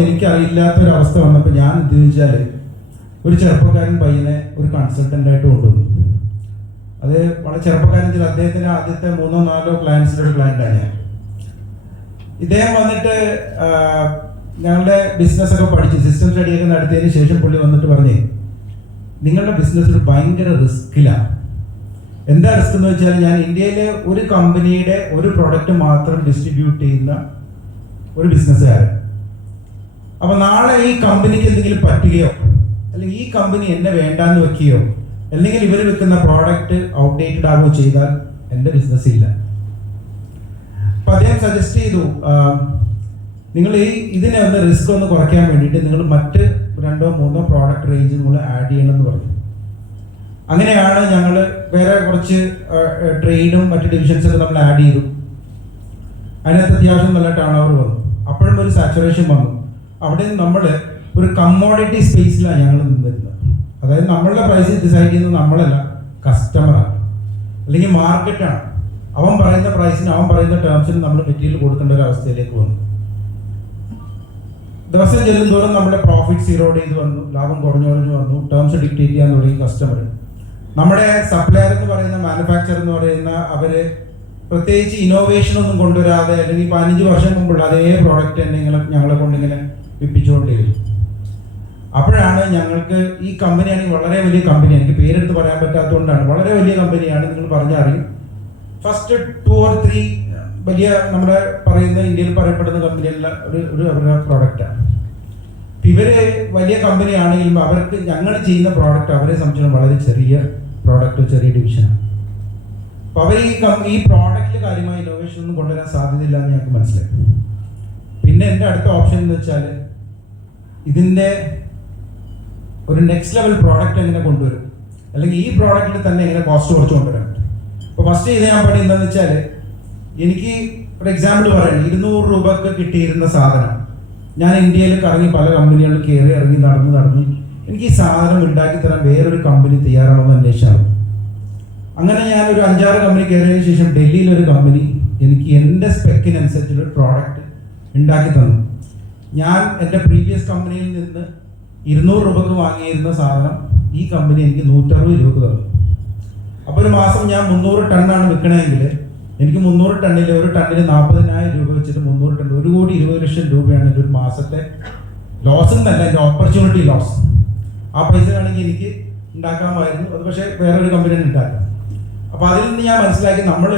എന്ന് എനിക്കറിയില്ലാത്തൊരവസ്ഥ വന്നപ്പോൾ ഞാൻ എന്ത് ചോദിച്ചാൽ ഒരു ചെറുപ്പക്കാരൻ പയ്യനെ ഒരു കൺസൾട്ടൻ്റായിട്ട് കൊണ്ടുവന്നു. അത് വളരെ ചെറുപ്പക്കാരൻ വെച്ചാൽ അദ്ദേഹത്തിന് ആദ്യത്തെ 3-4 ക്ലയൻസിൻ്റെ ഒരു ക്ലയൻറ്റാണ് ഞാൻ. ഇദ്ദേഹം വന്നിട്ട് ഞങ്ങളുടെ ബിസിനസ്സൊക്കെ പഠിച്ച് സിസ്റ്റം സ്റ്റഡിയൊക്കെ നടത്തിയതിന് ശേഷം പുള്ളി വന്നിട്ട് പറഞ്ഞേ, നിങ്ങളുടെ ബിസിനസ്സിൽ ഭയങ്കര റിസ്ക്കിലാണ്. എന്താ റിസ്ക് എന്ന് വെച്ചാൽ, ഞാൻ ഇന്ത്യയിലെ ഒരു കമ്പനിയുടെ ഒരു പ്രൊഡക്റ്റ് മാത്രം ഡിസ്ട്രിബ്യൂട്ട് ചെയ്യുന്ന ഒരു ബിസിനസ്സുകാരൻ. അപ്പോൾ നാളെ ഈ കമ്പനിക്ക് എന്തെങ്കിലും പറ്റുകയോ അല്ലെങ്കിൽ ഈ കമ്പനി എന്നെ വേണ്ടാന്ന് വെക്കുകയോ അല്ലെങ്കിൽ ഇവർ വെക്കുന്ന പ്രോഡക്റ്റ് ഔട്ട്ഡേറ്റഡ് ആവുകയോ ചെയ്താൽ എൻ്റെ ബിസിനസ് ഇല്ല. അപ്പം അദ്ദേഹം സജസ്റ്റ് ചെയ്തു, നിങ്ങൾ ഇതിനെ ഒന്ന് റിസ്ക് ഒന്ന് കുറയ്ക്കാൻ വേണ്ടിയിട്ട് നിങ്ങൾ മറ്റ് 2-3 പ്രോഡക്റ്റ് റേഞ്ച് നിങ്ങൾ ആഡ് ചെയ്യണമെന്ന് പറഞ്ഞു. അങ്ങനെയാണ് ഞങ്ങൾ വേറെ കുറച്ച് ട്രേഡും മറ്റ് ഡിവിഷൻസൊക്കെ നമ്മൾ ആഡ് ചെയ്തു. അതിനകത്ത് അത്യാവശ്യം നല്ല ടേൺ ഓവർ വന്നു. അപ്പോഴും ഒരു സാച്ചുറേഷൻ വന്നു. അവിടെ നമ്മൾ ഒരു കമ്മോഡിറ്റി സ്പേസിലാണ് ഞങ്ങൾ നിന്നിരുന്നത്. അതായത് നമ്മളുടെ പ്രൈസ് ഡിസൈഡ് ചെയ്യുന്നത് നമ്മളല്ല, കസ്റ്റമറാണ് അല്ലെങ്കിൽ മാർക്കറ്റാണ്. അവൻ പറയുന്ന പ്രൈസിന് അവൻ പറയുന്ന ടേംസിന് നമ്മൾ മെറ്റീരിയൽ കൊടുക്കേണ്ട ഒരു അവസ്ഥയിലേക്ക് വന്നു. ദിവസം ചെല്ലുന്തോറും നമ്മുടെ പ്രോഫിറ്റ് സീറോഡ് ചെയ്ത് വന്നു, ലാഭം കുറഞ്ഞു വന്നു, ടേംസ് ഡിക്റ്റേറ്റ് ചെയ്യാൻ തുടങ്ങി കസ്റ്റമർ. നമ്മുടെ സപ്ലയർ എന്ന് പറയുന്ന മാനുഫാക്ചർ എന്ന് പറയുന്ന അവര് പ്രത്യേകിച്ച് ഇന്നോവേഷൻ ഒന്നും കൊണ്ടുവരാതെ അല്ലെങ്കിൽ 15 വർഷം മുമ്പുള്ള അതേ പ്രോഡക്റ്റ് തന്നെ ഞങ്ങളെ കൊണ്ടിങ്ങനെ വിപ്പിച്ചുകൊണ്ടിരുന്നു. അപ്പോഴാണ് ഞങ്ങൾക്ക് ഈ കമ്പനിയാണെങ്കിൽ വളരെ വലിയ കമ്പനി, എനിക്ക് പേരെടുത്ത് പറയാൻ പറ്റാത്തതുകൊണ്ടാണ്, വളരെ വലിയ കമ്പനിയാണ്, നിങ്ങൾ പറഞ്ഞറിയും. ഫസ്റ്റ് 2 or 3 വലിയ നമ്മുടെ പറയുന്ന ഇന്ത്യയിൽ പറയപ്പെടുന്ന കമ്പനിയല്ല, ഒരു അവരുടെ പ്രോഡക്റ്റാണ്. ഇവര് വലിയ കമ്പനി ആണെങ്കിലും അവർക്ക് ഞങ്ങൾ ചെയ്യുന്ന പ്രോഡക്റ്റ് അവരെ സംബന്ധിച്ചിടത്തോളം വളരെ ചെറിയ പ്രോഡക്റ്റ്, ചെറിയ ഡിവിഷനാണ്. അപ്പോൾ അവർ ഈ പ്രോഡക്റ്റിൽ കാര്യമായ ഇന്നോവേഷൻ ഒന്നും കൊണ്ടുവരാൻ സാധ്യതയില്ല എന്ന് ഞങ്ങൾക്ക് മനസ്സിലായി. പിന്നെ എൻ്റെ അടുത്ത ഓപ്ഷൻ എന്ന് വെച്ചാൽ ഇതിൻ്റെ ഒരു നെക്സ്റ്റ് ലെവൽ പ്രോഡക്റ്റ് എങ്ങനെ കൊണ്ടുവരും, അല്ലെങ്കിൽ ഈ പ്രോഡക്റ്റിൽ തന്നെ എങ്ങനെ കോസ്റ്റ് കുറച്ച് കൊണ്ടുവരാൻ പറ്റും. അപ്പോൾ ഫസ്റ്റ് ചെയ്ത് ഞാൻ പണി എന്താണെന്ന് വെച്ചാൽ, എനിക്ക് ഒരു എക്സാമ്പിൾ പറയണം, 200 രൂപക്ക് കിട്ടിയിരുന്ന സാധനം ഞാൻ ഇന്ത്യയിൽ കറങ്ങി പല കമ്പനികളിൽ കയറി ഇറങ്ങി നടന്ന് എനിക്ക് ഈ സാധനം ഉണ്ടാക്കി തരാൻ വേറൊരു കമ്പനി തയ്യാറാണോ എന്ന് അന്വേഷിച്ചാണ്. അങ്ങനെ ഞാൻ ഒരു 5-6 കമ്പനി കയറിയതിനു ശേഷം ഡൽഹിയിലൊരു കമ്പനി എനിക്ക് എൻ്റെ സ്പെക്കിനനുസരിച്ചൊരു പ്രോഡക്റ്റ് ഉണ്ടാക്കി തന്നു. ഞാൻ എൻ്റെ പ്രീവിയസ് കമ്പനിയിൽ നിന്ന് 200 രൂപക്ക് വാങ്ങിയിരുന്ന സാധനം ഈ കമ്പനി എനിക്ക് 160 രൂപക്ക് തന്നു. അപ്പോൾ ഒരു മാസം ഞാൻ 300 ടണ്ണാണ് വിൽക്കണമെങ്കിൽ എനിക്ക് 300 ടണ്ണിൽ ഒരു ടണ്ണിൽ 40,000 രൂപ വെച്ചിട്ട് 300 ടൺ 1,20,00,000 രൂപയാണ് എൻ്റെ ഒരു മാസത്തെ ലോസ് എന്നല്ല, എൻ്റെ ഓപ്പർച്യൂണിറ്റി ലോസ്. ആ പൈസ ആണെങ്കിൽ എനിക്ക് ഉണ്ടാക്കാമായിരുന്നു, അത് പക്ഷേ വേറൊരു കമ്പനിയാണ് ഉണ്ടാക്കുക. അപ്പോൾ അതിൽ നിന്ന് ഞാൻ മനസ്സിലാക്കി, നമ്മൾ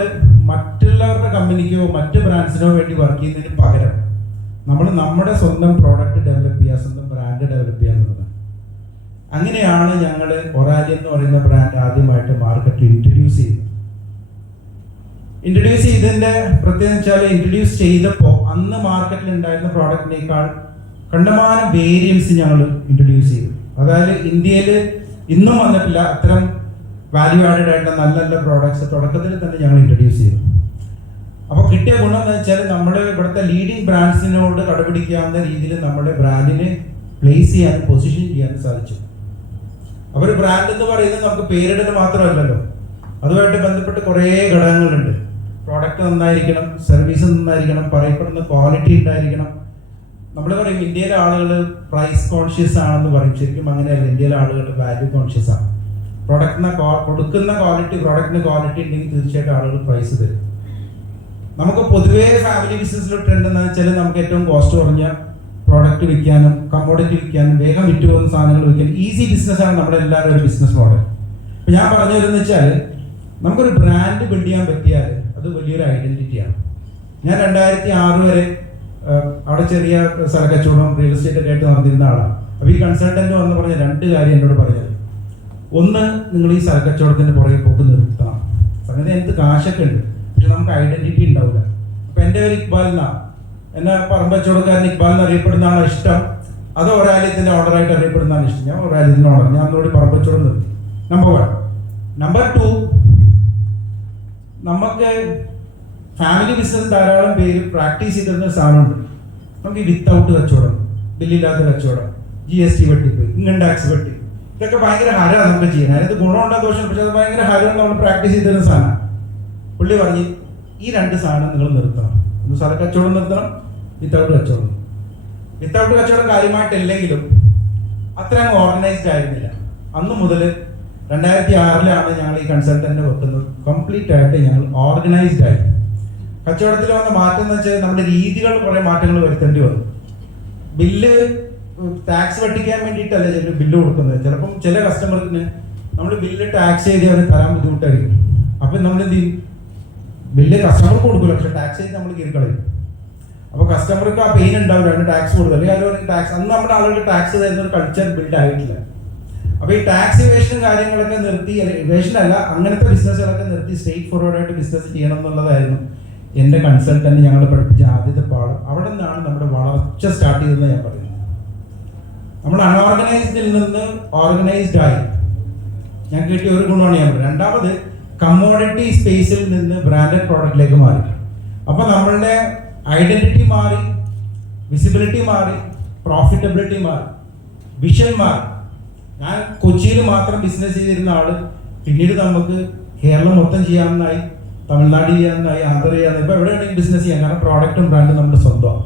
മറ്റുള്ളവരുടെ കമ്പനിക്കോ മറ്റ് ബ്രാൻഡ്സിനോ വേണ്ടി വർക്ക് ചെയ്യുന്നതിന് പകരം നമ്മൾ നമ്മുടെ സ്വന്തം പ്രോഡക്റ്റ് ഡെവലപ്പ് ചെയ്യുക, സ്വന്തം ബ്രാൻഡ് ഡെവലപ്പ് ചെയ്യുക എന്നുള്ളത്. അങ്ങനെയാണ് ഞങ്ങൾ ഒറാലി എന്ന് പറയുന്ന ബ്രാൻഡ് ആദ്യമായിട്ട് മാർക്കറ്റിൽ ഇൻട്രൊഡ്യൂസ് ചെയ്തതിൻ്റെ പ്രത്യേകത വെച്ചാൽ, ഇൻട്രൊഡ്യൂസ് ചെയ്തപ്പോൾ അന്ന് മാർക്കറ്റിൽ ഉണ്ടായിരുന്ന പ്രോഡക്റ്റിനേക്കാൾ കണ്ടമാനം വേരിയൻസ് ഞങ്ങൾ ഇൻട്രൊഡ്യൂസ് ചെയ്തു. അതായത് ഇന്ത്യയിൽ ഇന്നും വന്നിട്ടില്ല അത്തരം വാല്യൂ ആഡഡ് ആയിട്ടുള്ള നല്ല നല്ല പ്രോഡക്ട്സ് തുടക്കത്തിൽ തന്നെ ഞങ്ങൾ ഇൻട്രൊഡ്യൂസ് ചെയ്തു. അപ്പോൾ കിട്ടിയ ഗുണം എന്ന് വെച്ചാൽ, നമ്മൾ ഇവിടുത്തെ ലീഡിങ് ബ്രാൻഡ്സിനോട് കടപിടിക്കാവുന്ന രീതിയിൽ നമ്മുടെ ബ്രാൻഡിനെ പ്ലേസ് ചെയ്യാനും പൊസിഷൻ ചെയ്യാനും സാധിച്ചു. അപ്പോൾ ഒരു ബ്രാൻഡ് എന്ന് പറയുന്നത് നമുക്ക് പേരിടൽ മാത്രമല്ലല്ലോ, അതുമായിട്ട് ബന്ധപ്പെട്ട് കുറേ ഘടകങ്ങളുണ്ട്. പ്രോഡക്റ്റ് നന്നായിരിക്കണം, സർവീസ് നന്നായിരിക്കണം, പറയപ്പെടുന്ന ക്വാളിറ്റി ഉണ്ടായിരിക്കണം. നമ്മൾ പറയും ഇന്ത്യയിലെ ആളുകൾ പ്രൈസ് കോൺഷ്യസ് ആണെന്ന് പറയും, ശരിക്കും അങ്ങനെയല്ല. ഇന്ത്യയിലെ ആളുകൾ വാല്യൂ കോൺഷ്യസ് ആണ്. കൊടുക്കുന്ന ക്വാളിറ്റി, പ്രോഡക്റ്റിന് ക്വാളിറ്റി ഉണ്ടെങ്കിൽ തീർച്ചയായിട്ടും ആളുകൾ പ്രൈസ് തരും. നമുക്ക് പൊതുവേ ഫാമിലി ബിസിനസ്സിലെ ട്രെൻഡ് എന്താണെന്ന് വെച്ചാൽ, നമുക്ക് ഏറ്റവും കോസ്റ്റ് കുറഞ്ഞ പ്രോഡക്റ്റ് വിൽക്കാനും കമ്മോഡിറ്റി വിൽക്കാനും വേഗം വിറ്റ് പോകുന്ന സാധനങ്ങൾ വിൽക്കാനും ഈസി ബിസിനസ്സാണ് നമ്മുടെ എല്ലാവരും ഒരു ബിസിനസ് മോഡൽ. ഇപ്പം ഞാൻ പറഞ്ഞു വരുന്നത് വെച്ചാൽ, നമുക്കൊരു ബ്രാൻഡ് ബിൽഡ് ചെയ്യാൻ പറ്റിയാൽ അത് വലിയൊരു ഐഡന്റിറ്റിയാണ്. ഞാൻ 2006 വരെ അവിടെ ചെറിയ സ്ഥലക്കച്ചവടം റിയൽ എസ്റ്റേറ്റ് ഒക്കെ ആയിട്ട് നടന്നിരുന്ന ആളാണ്. അപ്പോൾ ഈ കൺസൾട്ടന്റ് വന്ന് പറഞ്ഞ 2 കാര്യം എന്നോട് പറഞ്ഞത്. ഒന്ന്, നിങ്ങൾ ഈ സ്ഥലക്കച്ചവടത്തിൻ്റെ പുറകെ പോക്ക് നിർത്തണം. സംഗതി എനിക്ക് കാശൊക്കെ ഉണ്ട്, പക്ഷെ നമുക്ക് ഐഡന്റിറ്റി ഉണ്ടാവില്ല. അപ്പം എൻ്റെ പേര് ഇക്ബാൽ എന്നാണ്, എന്നെ പറമ്പച്ചവടക്കാരൻ ഇക്ബാൽ എന്ന് അറിയപ്പെടുന്നതാണ് ഇഷ്ടം, അത് ഒരാലയത്തിൻ്റെ ഓണറായിട്ട് അറിയപ്പെടുന്നതാണ് ഇഷ്ടം. ഞാൻ ഒരാലയത്തിൻ്റെ ഓണർ, ഞാൻ ഒന്നുകൂടി പറമ്പച്ചവടം നിർത്തി. നമ്പർ 1. നമ്പർ 2, നമുക്ക് ഫാമിലി ബിസിനസ് ധാരാളം പേര് പ്രാക്ടീസ് ചെയ്തിരുന്ന സാധനമുണ്ട്. നമുക്ക് ഈ വിത്തൗട്ട് കച്ചവടം, ബില്ലില്ലാത്ത കച്ചവടം, GST വെട്ടിപ്പ്, ഇൻകം ടാക്സ് വെട്ടിപ്പ്, ഇതൊക്കെ ഭയങ്കര ഹരമാണ് നമുക്ക് ചെയ്യാൻ. അതിനകത്ത് ഗുണമുണ്ടോ ദോഷം, പക്ഷെ അത് ഭയങ്കര ഹരമാണ് നമ്മൾ പ്രാക്ടീസ് ചെയ്തിരുന്ന സാധനം. പുള്ളി പറഞ്ഞ്, ഈ 2 സാധനം നിങ്ങൾ നിർത്തണം. ഒന്ന് സ്ഥല കച്ചവടം നിർത്തണം, വിത്തൗട്ട് കച്ചവടം. വിത്തൗട്ട് കച്ചവടം കാര്യമായിട്ടില്ലെങ്കിലും അത്രയും ഓർഗനൈസ്ഡ് ആയിരുന്നില്ല. അന്ന് മുതൽ 2006 ഞങ്ങൾ ഈ കൺസൾട്ടന്റ് വെക്കുന്നത്. കംപ്ലീറ്റ് ആയിട്ട് ഞങ്ങൾ ഓർഗനൈസ്ഡ് ആയി. കച്ചവടത്തിൽ വന്ന മാറ്റം എന്ന് വെച്ചാൽ നമ്മുടെ രീതികൾ കുറെ മാറ്റങ്ങൾ വരുത്തേണ്ടി വന്നു. ബില്ല് ടാക്സ് വെട്ടിക്കാൻ വേണ്ടിയിട്ടല്ല ചില ബില്ല് കൊടുക്കുന്നത്. ചിലപ്പം ചില കസ്റ്റമറിന് നമ്മൾ ബില്ല് ടാക്സ് ചെയ്ത് അവർ തരാൻ ബുദ്ധിമുട്ടായിരിക്കും. അപ്പം നമ്മൾ എന്ത് ചെയ്യും, ബില്ല് കസ്റ്റമർക്ക് കൊടുക്കില്ല, പക്ഷെ ടാക്സ് ചെയ്ത് നമ്മൾ കീറിക്കളയും. അപ്പോൾ കസ്റ്റമർക്ക് ആ പെയിൻ ഉണ്ടാവില്ല, ടാക്സ് കൊടുക്കുക. അല്ലെങ്കിൽ അവർ ടാക്സ്, അന്ന് നമ്മുടെ ആളുകൾ ടാക്സ് തരുന്ന ഒരു കൾച്ചർ ബിൽഡ് ആയിട്ടില്ല. അപ്പോൾ ഈ ടാക്സ് ഇവേഷനും കാര്യങ്ങളൊക്കെ നിർത്തി, ഇവേഷൻ അല്ല, അങ്ങനത്തെ ബിസിനസ്സുകളൊക്കെ നിർത്തി സ്ട്രേറ്റ് ഫോർവേഡ് ആയിട്ട് ബിസിനസ് ചെയ്യണം എന്നുള്ളതായിരുന്നു എൻ്റെ കൺസൾട്ടന്റ് ഞങ്ങൾ പഠിപ്പിച്ച ആദ്യത്തെ പാഠം. അവിടെ നിന്നാണ് നമ്മുടെ വളർച്ച സ്റ്റാർട്ട് ചെയ്തതെന്ന് ഞാൻ പറയുന്നത്. നമ്മൾ അൺഓർഗനൈസ്ഡിൽ നിന്ന് ഓർഗനൈസ്ഡ് ആയി. ഞാൻ കിട്ടിയ ഒരു ഗുണമാണ് ഞാൻ പറയുന്നത്. രണ്ടാമത്, കമ്മോഡിറ്റി സ്പേസിൽ നിന്ന് ബ്രാൻഡഡ് പ്രോഡക്റ്റിലേക്ക് മാറി. അപ്പോൾ നമ്മളുടെ ഐഡന്റിറ്റി മാറി, വിസിബിലിറ്റി മാറി, പ്രോഫിറ്റബിലിറ്റി മാറി, വിഷൻ മാറി. ഞാൻ കൊച്ചിയിൽ മാത്രം ബിസിനസ് ചെയ്തിരുന്ന ആള് പിന്നീട് നമുക്ക് കേരളം മൊത്തം ചെയ്യാമെന്നായി, തമിഴ്നാട് ചെയ്യാമെന്നായി, ആന്ധ്ര ചെയ്യാമെന്നായി. ഇപ്പോൾ എവിടെ വേണമെങ്കിൽ ബിസിനസ് ചെയ്യാം, കാരണം പ്രോഡക്റ്റും ബ്രാൻഡും നമ്മുടെ സ്വന്തമാണ്.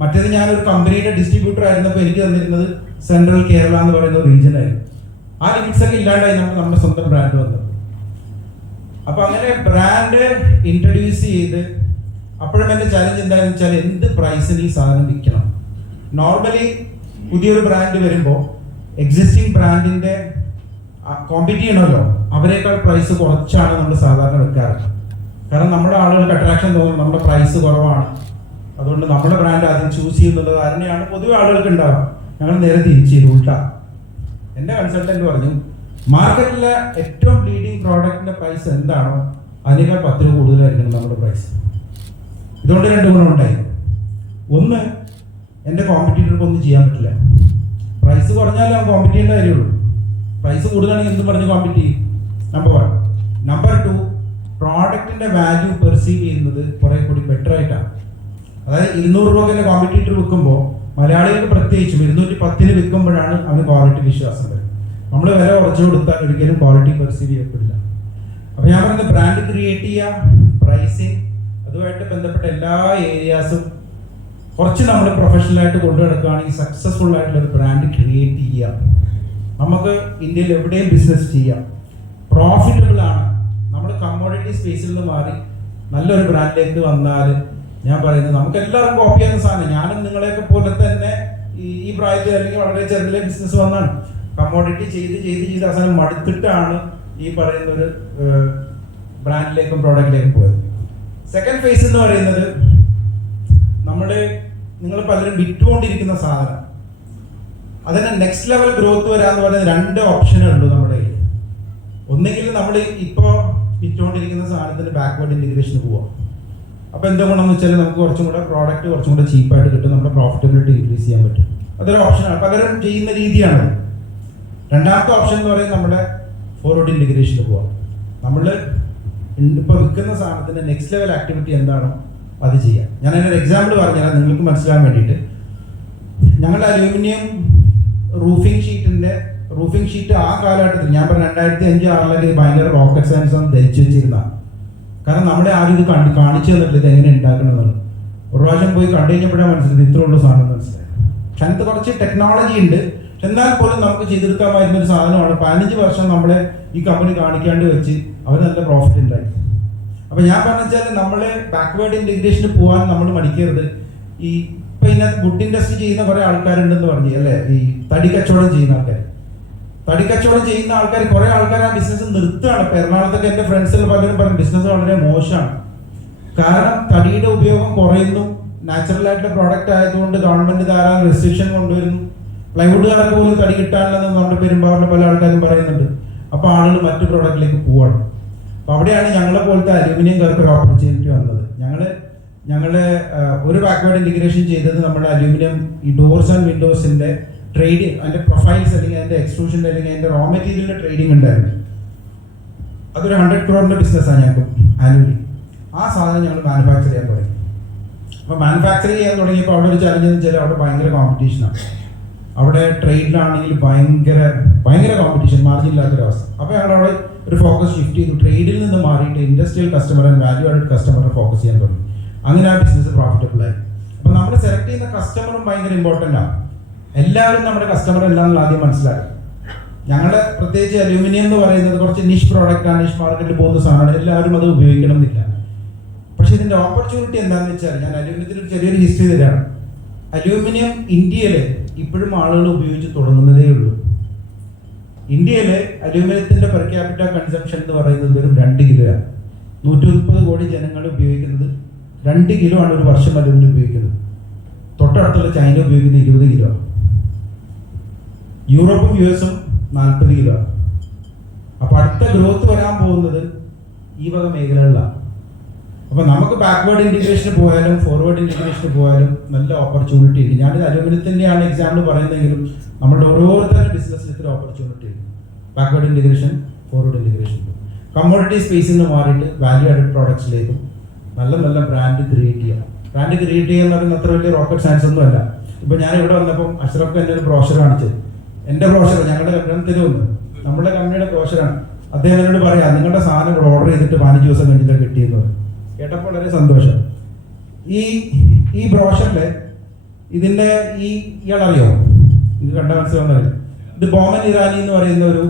മറ്റേത് ഞാനൊരു കമ്പനിയുടെ ഡിസ്ട്രിബ്യൂട്ടർ ആയിരുന്നപ്പോൾ എനിക്ക് തന്നിരുന്നത് സെൻട്രൽ കേരള എന്ന് പറയുന്ന ഒരു റീജിയൻ ആയിരുന്നു. ആ ലിമിറ്റ്സ് ഒക്കെ ഇല്ലാണ്ടായി നമുക്ക് നമ്മുടെ സ്വന്തം ബ്രാൻഡ് വന്നത്. അപ്പൊ അങ്ങനെ ബ്രാൻഡ് ഇൻട്രൊഡ്യൂസ് ചെയ്ത്, അപ്പോഴും എൻ്റെ ചലഞ്ച് എന്താണെന്ന് വെച്ചാൽ എന്ത് പ്രൈസിന് ഈ സാധനം വിൽക്കണം. നോർമലി പുതിയൊരു ബ്രാൻഡ് വരുമ്പോൾ എക്സിസ്റ്റിംഗ് ബ്രാൻഡിന്റെ കോമ്പീറ്റ് ചെയ്യണമല്ലോ, അവരെക്കാൾ പ്രൈസ് കുറച്ചാണ് നമ്മൾ സാധാരണ വെക്കാറ്. കാരണം നമ്മുടെ ആളുകൾക്ക് അട്രാക്ഷൻ തോന്നും, നമ്മുടെ പ്രൈസ് കുറവാണ്, അതുകൊണ്ട് നമ്മുടെ ബ്രാൻഡ് ആദ്യം ചൂസ് ചെയ്യുന്നുള്ള ധാരണയാണ് പൊതുവെ ആളുകൾക്ക് ഉണ്ടാവുക. ഞങ്ങൾ നേരെ തിരിച്ച് ചെയ്തു, ഉൾട്ട. എൻ്റെ കൺസൾട്ടന്റ് പറഞ്ഞു, മാർക്കറ്റിലെ ഏറ്റവും ലീഡിങ് പ്രോഡക്റ്റിന്റെ പ്രൈസ് എന്താണോ അതിനേക്കാൾ 10 രൂപ കൂടുതലായിരിക്കണം നമ്മുടെ പ്രൈസ്. ഇതുകൊണ്ട് 2 ഗുണമുണ്ടായി. ഒന്ന്, എൻ്റെ കോമ്പറ്റീറ്റർക്ക് ഒന്നും ചെയ്യാൻ പറ്റില്ല. പ്രൈസ് കുറഞ്ഞാലേ അവൻ കോമ്പറ്റ് ചെയ്യേണ്ട കാര്യമുള്ളൂ. പ്രൈസ് കൂടുതലാണെങ്കിൽ എന്തും പറഞ്ഞ് കോമ്പറ്റ് ചെയ്യും. നമ്പർ 1. നമ്പർ 2, പ്രോഡക്റ്റിന്റെ വാല്യൂ പെർസീവ് ചെയ്യുന്നത് കുറെ കൂടി ബെറ്റർ ആയിട്ടാണ്. അതായത് 200 രൂപ കോമ്പറ്റീറ്റർ വിൽക്കുമ്പോൾ മലയാളികൾക്ക് പ്രത്യേകിച്ചും 210 വിൽക്കുമ്പോഴാണ് അവന് ക്വാളിറ്റി വിശ്വാസം വരും. നമ്മൾ വില കുറച്ചു കൊടുത്താൽ ഒരിക്കലും ക്വാളിറ്റി പെർസീവ് ചെയ്യപ്പെടില്ല. അപ്പൊ ഞാൻ പറയുന്നത് ബ്രാൻഡ് ക്രിയേറ്റ് ചെയ്യുക, പ്രൈസിങ്, അതുമായിട്ട് ബന്ധപ്പെട്ട എല്ലാ ഏരിയാസും കുറച്ച് നമ്മൾ പ്രൊഫഷണൽ ആയിട്ട് കൊണ്ടു നടക്കുകയാണെങ്കിൽ സക്സസ്ഫുൾ ആയിട്ടുള്ള ഒരു ബ്രാൻഡ് ക്രിയേറ്റ് ചെയ്യുക. നമുക്ക് ഇന്ത്യയിൽ എവിടെയും ബിസിനസ് ചെയ്യാം, പ്രോഫിറ്റബിൾ ആണ്. നമ്മൾ കമ്മോഡിറ്റി സ്പേസിൽ നിന്ന് മാറി നല്ലൊരു ബ്രാൻഡിലേക്ക് വന്നാൽ ഞാൻ പറയുന്നത് നമുക്ക് എല്ലാവർക്കും കോപ്പി ചെയ്യുന്ന സാധനം. ഞാനും നിങ്ങളെയൊക്കെ പോലെ തന്നെ ഈ പ്രായത്തിൽ അല്ലെങ്കിൽ വളരെ ചെറിയ ബിസിനസ് വന്നാണ്. കമ്മോഡിറ്റി ചെയ്ത് അവസാനം മടുത്തിട്ടാണ് ഈ പറയുന്ന ഒരു ബ്രാൻഡിലേക്കും പ്രോഡക്റ്റിലേക്കും പോയത്. സെക്കൻഡ് ഫേസ് എന്ന് പറയുന്നത് നിങ്ങൾ പലരും വിറ്റുകൊണ്ടിരിക്കുന്ന സാധനം, അതിന് നെക്സ്റ്റ് ലെവൽ ഗ്രോത്ത് വരാന്ന് പറയുന്നത് 2 ഓപ്ഷനേ ഉള്ളൂ നമ്മുടെ കയ്യിൽ. ഒന്നെങ്കിൽ നമ്മൾ ഇപ്പോൾ വിറ്റുകൊണ്ടിരിക്കുന്ന സാധനത്തിന് ബാക്ക്വേർഡ് ഇന്റഗ്രേഷന് പോവാം. അപ്പോൾ എന്താ ഗുണമെന്ന് വെച്ചാൽ നമുക്ക് കുറച്ചും കൂടെ പ്രോഡക്റ്റ് കുറച്ചും കൂടെ ചീപ്പായിട്ട് കിട്ടും, നമ്മുടെ പ്രോഫിറ്റബിലിറ്റി ഇൻക്രീസ് ചെയ്യാൻ പറ്റും. അതൊരു ഓപ്ഷനാണ്, പലരും ചെയ്യുന്ന രീതിയാണ്. രണ്ടാമത്തെ ഓപ്ഷൻ എന്ന് പറയുന്നത് നമ്മുടെ ഫോർവേഡ് ഇന്റഗ്രേഷന് പോവാം. നമ്മൾ ഇപ്പോൾ വിൽക്കുന്ന സാധനത്തിന്റെ നെക്സ്റ്റ് ലെവൽ ആക്ടിവിറ്റി എന്താണോ അത് ചെയ്യാം. ഞാൻ അതിനൊരു എക്സാമ്പിൾ പറഞ്ഞുതരാം നിങ്ങൾക്ക് മനസ്സിലാൻ വേണ്ടിയിട്ട്. ഞങ്ങളുടെ അലൂമിനിയം റൂഫിംഗ് ഷീറ്റ് ആ കാലഘട്ടത്തിൽ ഞാൻ പറഞ്ഞ 2005-2006 ഭയങ്കര റോക്കറ്റ് സയൻസ് ആണ് ധരിച്ചു വെച്ചിരുന്ന. കാരണം നമ്മളെ ആരും ഇത് കാണിച്ചു തന്നിട്ടില്ല ഇത് എങ്ങനെ ഉണ്ടാക്കണമെന്നുള്ളത്. ഒരു പ്രാവശ്യം പോയി കണ്ടു കഴിഞ്ഞപ്പോഴാണ് മനസ്സിലായത് ഇത്ര ഉള്ള സാധനം മനസ്സിലായി. പക്ഷെ അതിനകത്ത് കുറച്ച് ടെക്നോളജി ഉണ്ട്, എന്നാൽ പോലും നമുക്ക് ചെയ്തെടുക്കാമായിരുന്ന ഒരു സാധനമാണ്. 15 വർഷം നമ്മളെ ഈ കമ്പനി കാണിക്കാണ്ട് വെച്ച് അവർ നല്ല പ്രോഫിറ്റ് ഉണ്ടായി. അപ്പൊ ഞാൻ പറഞ്ഞാൽ നമ്മള് ബാക്ക്വേർഡ് ഇന്റഗ്രേഷന് പോകാൻ നമ്മൾ മടിക്കരുത്. ഈ ഇപ്പൊ ഇതിനകത്ത് വുഡ് ഇൻഡസ്ട്രി ചെയ്യുന്ന കുറെ ആൾക്കാരുണ്ടെന്ന് പറഞ്ഞു അല്ലെ, ഈ തടി കച്ചവടം ചെയ്യുന്ന ആൾക്കാർ കുറെ ആൾക്കാർ ആ ബിസിനസ് നിർത്തുകയാണ്. ഇപ്പൊ എറണാകുളത്തൊക്കെ എന്റെ ഫ്രണ്ട്സിൽ പലരും പറഞ്ഞു ബിസിനസ് വളരെ മോശമാണ്, കാരണം തടിയുടെ ഉപയോഗം കുറയുന്നു, നാച്ചുറൽ ആയിട്ടുള്ള പ്രോഡക്റ്റ് ആയതുകൊണ്ട് ഗവൺമെന്റ് ധാരാളം റെസ്ട്രിക്ഷൻ കൊണ്ടുവരുന്നു, പ്ലൈവുഡുകാർക്ക് പോലും തടി കിട്ടാനില്ലെന്ന് നമ്മുടെ പെരുമ്പാവൂരിലെ പല ആൾക്കാരും പറയുന്നുണ്ട്. അപ്പൊ ആളുകൾ മറ്റു പ്രോഡക്റ്റിലേക്ക് പോവാണ്. അപ്പൊ അവിടെയാണ് ഞങ്ങളെ പോലത്തെ അലൂമിനിയംകാർക്ക് ഒരു ഓപ്പർച്യൂണിറ്റി വന്നത്. ഞങ്ങള് ഒരു ബാക്ക്വേർഡ് ഇന്റഗ്രേഷൻ ചെയ്തത് നമ്മുടെ അലൂമിനിയം ഈ ഡോർസ് ആൻഡ് വിൻഡോസിന്റെ ട്രേഡിങ്, അതിന്റെ പ്രൊഫൈൽസ് അല്ലെങ്കിൽ അതിന്റെ എക്സ്ട്രൂഷന്റെ അല്ലെങ്കിൽ അതിന്റെ റോ മെറ്റീരിയലിന്റെ ട്രേഡിംഗ് ഉണ്ടായിരുന്നു. അതൊരു 100 crore ബിസിനസ്സാണ് ഞങ്ങൾക്ക് ആനുവലി. ആ സാധനം ഞങ്ങൾ മാനുഫാക്ചർ ചെയ്യാൻ തുടങ്ങി. അപ്പൊ മാനുഫാക്ചർ ചെയ്യാൻ തുടങ്ങിയപ്പോൾ അവിടെ ഒരു ചലഞ്ച് എന്ന് വെച്ചാൽ അവിടെ ഭയങ്കര കോമ്പറ്റീഷനാണ്. അവിടെ ട്രേഡിലാണെങ്കിൽ ഭയങ്കര കോമ്പറ്റീഷൻ, മാർജിൻ ഇല്ലാത്തൊരവസ്ഥ. അപ്പോൾ ഞങ്ങൾ അവിടെ ഒരു ഫോക്കസ് ഷിഫ്റ്റ് ചെയ്തു, ട്രേഡിൽ നിന്ന് മാറിയിട്ട് industrial customer and value added കസ്റ്റമറിനെ ഫോക്കസ് ചെയ്യാൻ തുടങ്ങി. അങ്ങനെ ആ ബിസിനസ് പ്രോഫിറ്റബിൾ ആയി. അപ്പൊ നമ്മൾ സെലക്ട് ചെയ്യുന്ന കസ്റ്റമറും ഭയങ്കര ഇമ്പോർട്ടൻ്റ് ആണ്. എല്ലാവരും നമ്മുടെ കസ്റ്റമർ അല്ലാന്നുള്ള ആദ്യം മനസ്സിലാക്കി. ഞങ്ങളുടെ പ്രത്യേകിച്ച് അലൂമിനിയം എന്ന് പറയുന്നത് കുറച്ച് നിഷ് പ്രോഡക്റ്റ് ആണ്, നിഷ് മാർക്കറ്റിൽ പോകുന്ന സാധനമാണ്, എല്ലാവരും അത് ഉപയോഗിക്കണം എന്നില്ല. പക്ഷെ ഇതിന്റെ ഓപ്പർച്യൂണിറ്റി എന്താണെന്ന് വെച്ചാൽ, ഞാൻ അലൂമിനിയത്തിന് ഒരു ചെറിയൊരു ഹിസ്റ്ററി തരാണ്. അലൂമിനിയം ഇന്ത്യയിൽ ഇപ്പോഴും ആളുകൾ ഉപയോഗിച്ച് തുടങ്ങുന്നതേ ഉള്ളൂ. ഇന്ത്യയിൽ അലൂമിനിയത്തിന്റെ പെർ ക്യാപിറ്റ കൺസംഷൻ എന്ന് പറയുന്നത് വെറും 2 കിലോയാണ്. 130 കോടി ജനങ്ങൾ ഉപയോഗിക്കുന്നത് 2 കിലോ ആണ് ഒരു വർഷം അലൂമിനിയം ഉപയോഗിക്കുന്നത്. തൊട്ടടുത്തുള്ള ചൈന ഉപയോഗിക്കുന്നത് 20 കിലോ, യൂറോപ്പും US-ഉം 40 കിലോ. അപ്പൊ അടുത്ത ഗ്രോത്ത് വരാൻ പോകുന്നത് ഈ വക മേഖലകളിലാണ്. അപ്പൊ നമുക്ക് ബാക്ക്വേർഡ് ഇന്റഗ്രേഷന് പോയാലും ഫോർവേഡ് ഇന്റഗ്രേഷന് പോയാലും നല്ല ഓപ്പർച്യൂണിറ്റി ഉണ്ട്. ഞാനിത് അലൂമിനിയത്തിന്റെയാണ് എക്സാമ്പിൾ പറയുന്നതെങ്കിലും നമ്മുടെ ഓരോരുത്തരുടെ ബിസിനസ്സിൽ ഇത്ര ഓപ്പർച്യൂണിറ്റി ഉണ്ട്. Backward integration, forward integration, commodity സ്പേസിൽ നിന്ന് മാറിയിട്ട് വാല്യൂ ആഡഡ് പ്രോഡക്ട്സിലേക്കും നല്ല നല്ല ബ്രാൻഡ് ക്രിയേറ്റ് ചെയ്യാം. ബ്രാൻഡ് ക്രിയേറ്റ് ചെയ്യുക എന്ന് പറയുന്നത് അത്ര വലിയ റോക്കറ്റ് സയൻസ് ഒന്നും അല്ല. ഇപ്പൊ ഞാൻ ഇവിടെ വന്നപ്പോൾ അഷ്റഫ് എന്നെ ഒരു ബ്രോഷർ കാണിച്ചത്, എന്റെ ബ്രോഷർ, ഞങ്ങളുടെ കല്യാണത്തിന് വന്ന് നമ്മുടെ കമ്പനിയുടെ ബ്രോഷറാണ്. അദ്ദേഹം എന്നോട് പറയാം, നിങ്ങളുടെ സാധനം ഇവിടെ ഓർഡർ ചെയ്തിട്ട് 15 ദിവസം കഴിഞ്ഞിട്ട് കിട്ടിയെന്ന് പറയും. കേട്ടപ്പോൾ വളരെ സന്തോഷം. ഈ ബ്രോഷറിലെ ഇതിന്റെ ഇയാളറിയോ? ഇത് കണ്ട മനസ്സിലാവുന്നറിയാം. ഇത് ബോമൻ ഇറാനി എന്ന് പറയുന്ന ഒരു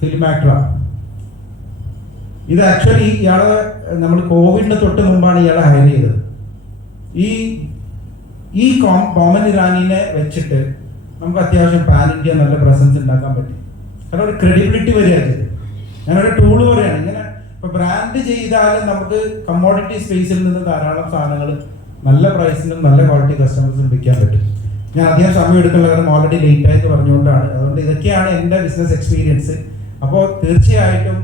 ഫിലിം ആക്ടറാണ്. ഇത് ആക്ച്വലി ഇയാളെ നമ്മൾ കോവിഡിന് തൊട്ട് മുമ്പാണ് ഇയാളെ ഹയർ ചെയ്തത്. ഈ ബോമൻ ഇറാനിനെ വെച്ചിട്ട് നമുക്ക് അത്യാവശ്യം പാൻ ഇന്ത്യ നല്ല പ്രസൻസ് ഉണ്ടാക്കാൻ പറ്റും. കാരണം ഒരു ക്രെഡിബിലിറ്റി വരികയാണ് ചെയ്തത്. ഞാനൊരു ടൂള് പറയുകയാണ്. ഇങ്ങനെ ഇപ്പൊ ബ്രാൻഡ് ചെയ്താലും നമുക്ക് കമ്മോഡിറ്റി സ്പേസിൽ നിന്ന് ധാരാളം സാധനങ്ങൾ നല്ല പ്രൈസിനും നല്ല ക്വാളിറ്റി കസ്റ്റമേഴ്സിനും വിൽക്കാൻ പറ്റും. ഞാൻ അധികം സമയം എടുക്കുന്ന കാരണം ഓൾറെഡി ലേറ്റ് ആയിട്ട് പറഞ്ഞുകൊണ്ടാണ്. അതുകൊണ്ട് ഇതൊക്കെയാണ് എൻ്റെ ബിസിനസ് എക്സ്പീരിയൻസ്. അപ്പോൾ തീർച്ചയായിട്ടും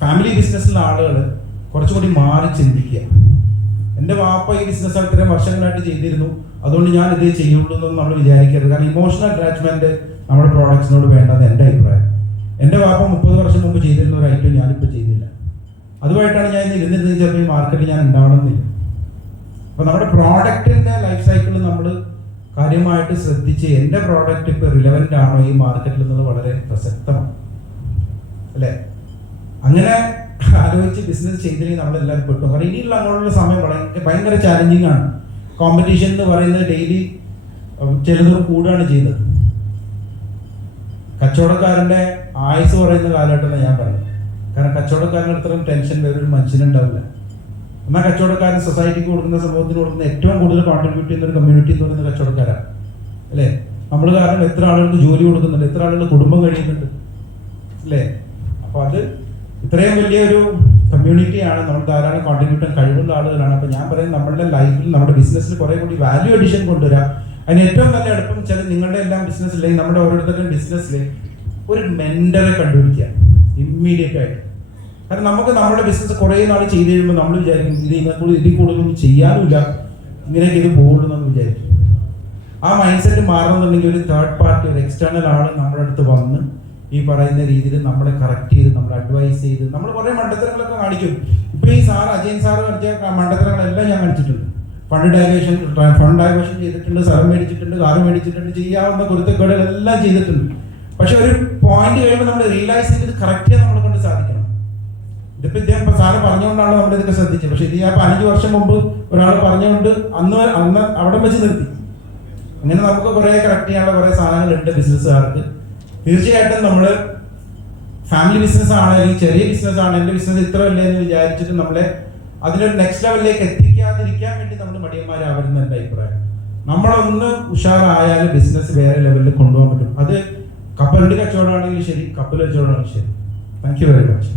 ഫാമിലി ബിസിനസ്സിലുള്ള ആളുകൾ കുറച്ചുകൂടി മാറി ചിന്തിക്കുക. എൻ്റെ വാപ്പ ഈ ബിസിനസ് ഇത്രയും വർഷങ്ങളായിട്ട് ചെയ്തിരുന്നു, അതുകൊണ്ട് ഞാൻ ഇതേ ചെയ്യുള്ളൂ എന്നൊന്നും നമ്മൾ വിചാരിക്കരുത്. കാരണം ഇമോഷണൽ അറ്റാച്ച്മെന്റ് നമ്മുടെ പ്രോഡക്ട്സിനോട് വേണ്ടത് എൻ്റെ അഭിപ്രായം. എൻ്റെ വാപ്പ 30 വർഷം മുമ്പ് ചെയ്തിരുന്ന ഒരു ഐറ്റം ഞാനിപ്പോൾ ചെയ്യുന്നില്ല. അതുമായിട്ടാണ് ഞാൻ ഇരുന്നിരുന്നത്. ചിലപ്പോൾ ഈ മാർക്കറ്റിൽ ഞാൻ ഉണ്ടാവണമെന്നില്ല. അപ്പോൾ നമ്മുടെ പ്രോഡക്റ്റിൻ്റെ ലൈഫ് സൈക്കിൾ നമ്മൾ കാര്യമായിട്ട് ശ്രദ്ധിച്ച് എൻ്റെ പ്രോഡക്റ്റ് ഇപ്പോൾ റിലവൻ്റ് ആണോ ഈ മാർക്കറ്റിൽ എന്നുള്ളത് വളരെ പ്രസക്തമാണ്, അല്ലേ? അങ്ങനെ ആലോചിച്ച് ബിസിനസ് ചെയ്തില്ലെങ്കിൽ നമ്മളെല്ലാവരും പെട്ടു. കാരണം ഇനിയുള്ള അങ്ങോട്ടുള്ള സമയം ഭയങ്കര ചാലഞ്ചിങ് ആണ്. കോമ്പറ്റീഷൻ എന്ന് പറയുന്നത് ഡെയിലി ചിലതോറും കൂടുകയാണ് ചെയ്യുന്നത്. കച്ചവടക്കാരൻ്റെ ആയുസ് പറയുന്ന കാലഘട്ടമല്ല ഞാൻ പറയുന്നത്. കാരണം കച്ചവടക്കാരൻ്റെ അത്രയും ടെൻഷൻ വേറൊരു മനുഷ്യനുണ്ടാവില്ല. എന്നാൽ കച്ചവടക്കാരൻ സൊസൈറ്റിക്ക് കൊടുക്കുന്ന, സമൂഹത്തിന് കൊടുക്കുന്ന ഏറ്റവും കൂടുതൽ കോൺട്രിബ്യൂട്ട് ചെയ്യുന്ന ഒരു കമ്മ്യൂണിറ്റി എന്ന് പറയുന്നത് കച്ചവടക്കാരാണ്, അല്ലേ? നമ്മൾ കാരണം എത്ര ആളുകൾക്ക് ജോലി കൊടുക്കുന്നുണ്ട്, എത്ര ആളുകൾ കുടുംബം കഴിയുന്നുണ്ട്, അല്ലേ? അപ്പോൾ അത് ഇത്രയും വലിയൊരു കമ്മ്യൂണിറ്റിയാണ്. നമ്മൾ ധാരാളം കോൺട്രിബ്യൂട്ട് ചെയ്യാൻ കഴിവുള്ള ആളുകളാണ്. അപ്പോൾ ഞാൻ പറയുന്നത് നമ്മളുടെ ലൈഫിൽ, നമ്മുടെ ബിസിനസ്സിൽ കുറേ കൂടി വാല്യൂ അഡീഷൻ കൊണ്ടുവരാം. അതിന് ഏറ്റവും നല്ല എളുപ്പം വെച്ചാൽ നിങ്ങളുടെ എല്ലാം ബിസിനസ്സിലേക്ക്, നമ്മുടെ ഓരോരുത്തരുടെയും ബിസിനസ്സിൽ ഒരു മെന്ററെ കണ്ടുപിടിക്കുക ഇമ്മീഡിയറ്റ് ആയിട്ട്. കാരണം നമുക്ക് നമ്മുടെ ബിസിനസ് കുറേ നാൾ ചെയ്ത് കഴിയുമ്പോൾ നമ്മൾ വിചാരിക്കും ഇതിൽ കൂടുതലൊന്നും ചെയ്യാനുമില്ല, ഇങ്ങനെയൊക്കെ ഇത് പോകുള്ളൂ എന്ന് വിചാരിക്കും. ആ മൈൻഡ് സെറ്റ് മാറണമെന്നുണ്ടെങ്കിൽ ഒരു തേർഡ് പാർട്ടി, ഒരു എക്സ്റ്റേണൽ ആൾ നമ്മുടെ അടുത്ത് വന്ന് ഈ പറയുന്ന രീതിയിൽ നമ്മളെ കറക്റ്റ് ചെയ്ത്, നമ്മളെ അഡ്വൈസ് ചെയ്ത്, നമ്മൾ കുറേ മണ്ടത്തരങ്ങളൊക്കെ കാണിക്കും. ഇപ്പോൾ ഈ അജയൻ സാറ് കാണിച്ച മണ്ടത്തരങ്ങളെല്ലാം ഞാൻ കാണിച്ചിട്ടുണ്ട്. ഫണ്ട് ഡൈവേഷൻ ചെയ്തിട്ടുണ്ട്, സ്ഥലം മേടിച്ചിട്ടുണ്ട്, കാറ് മേടിച്ചിട്ടുണ്ട്, ചെയ്യാവുന്ന കുരുത്തക്കേടുകളെല്ലാം ചെയ്തിട്ടുണ്ട്. പക്ഷെ ഒരു പോയിന്റ് കഴിയുമ്പോൾ നമ്മൾ റിയലൈസ് ചെയ്ത് കറക്റ്റ് ചെയ്യാൻ നമ്മളെ കൊണ്ട് സാധിക്കണം. ഇതിപ്പോൾ ഇദ്ദേഹം സാറ് പറഞ്ഞുകൊണ്ടാണ് നമ്മൾ ഇതൊക്കെ ശ്രദ്ധിച്ചത്. പക്ഷെ ഇത് ഞാൻ 15 വർഷം മുമ്പ് ഒരാൾ പറഞ്ഞുകൊണ്ട് അന്ന് അവിടെ വെച്ച് നിർത്തി. അങ്ങനെ നമുക്ക് കുറേ കറക്റ്റ് ചെയ്യാനുള്ള കുറേ സാധനങ്ങളുണ്ട് ബിസിനസ്സുകാർക്ക്. തീർച്ചയായിട്ടും നമ്മൾ ഫാമിലി ബിസിനസ് ആണ്, അല്ലെങ്കിൽ ചെറിയ ബിസിനസ് ആണ്, എൻ്റെ ബിസിനസ് ഇത്ര അല്ലേ എന്ന് വിചാരിച്ചിട്ട് നമ്മളെ അതിനൊരു നെക്സ്റ്റ് ലെവലിലേക്ക് എത്തിക്കാതിരിക്കാൻ വേണ്ടി നമ്മൾ മടിയന്മാരാവരുന്ന എൻ്റെ അഭിപ്രായം. നമ്മളൊന്ന് ഉഷാറായാൽ ബിസിനസ് വേറെ ലെവലിൽ കൊണ്ടുപോകാൻ പറ്റും. അത് കപ്പലിൻ്റെ കച്ചവടമാണെങ്കിലും ശരി, കപ്പൽ കച്ചവടമാണെങ്കിലും ശരി. Thank you very much.